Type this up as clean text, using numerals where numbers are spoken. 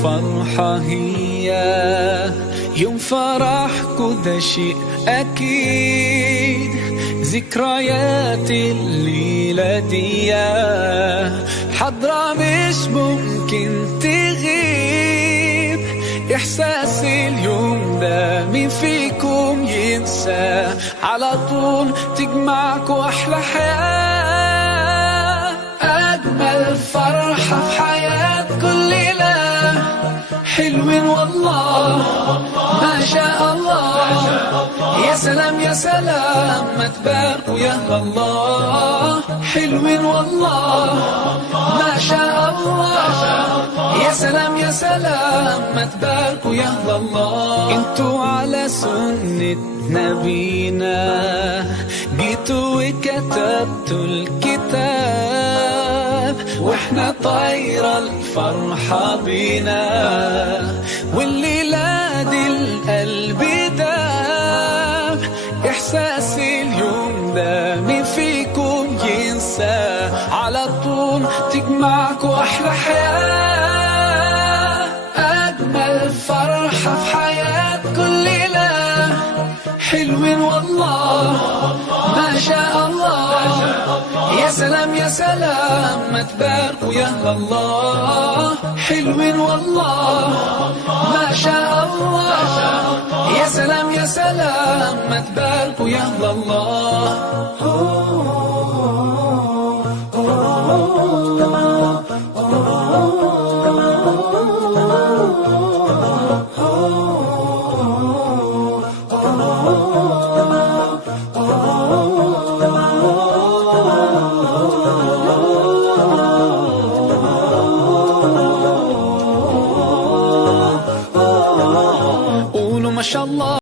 الفرحة هي يوم فرحكوا، ده شيء أكيد. ذكريات الليلة دي حضرة مش ممكن تغيب. إحساس اليوم ده مين فيكم ينسى؟ على طول تجمعكوا أحلى حياة. أجمل فرحة في حياة كل ليلة، حلوين والله ما شاء الله. يا سلام يا سلام ما تباركوا يا الله. حلوين والله ما شاء الله. يا سلام يا سلام ما تباركوا يا الله. انتوا على سنة نبينا جيتوا وكتبتوا الكتاب، واحنا طايرة الفرحة بينا، والليلة دي القلب داب. إحساس اليوم ده مين فيكم ينسى؟ على طول تجمعكوا أحلى حياة. أجمل فرحة في حياة كل ليلة، حلوين والله ما شاء الله. يا سلام يا سلام ما تباركوا يا الله. حلوين والله ما شاء الله. يا سلام يا سلام ما تباركوا يا الله. قولوا ما شاء الله.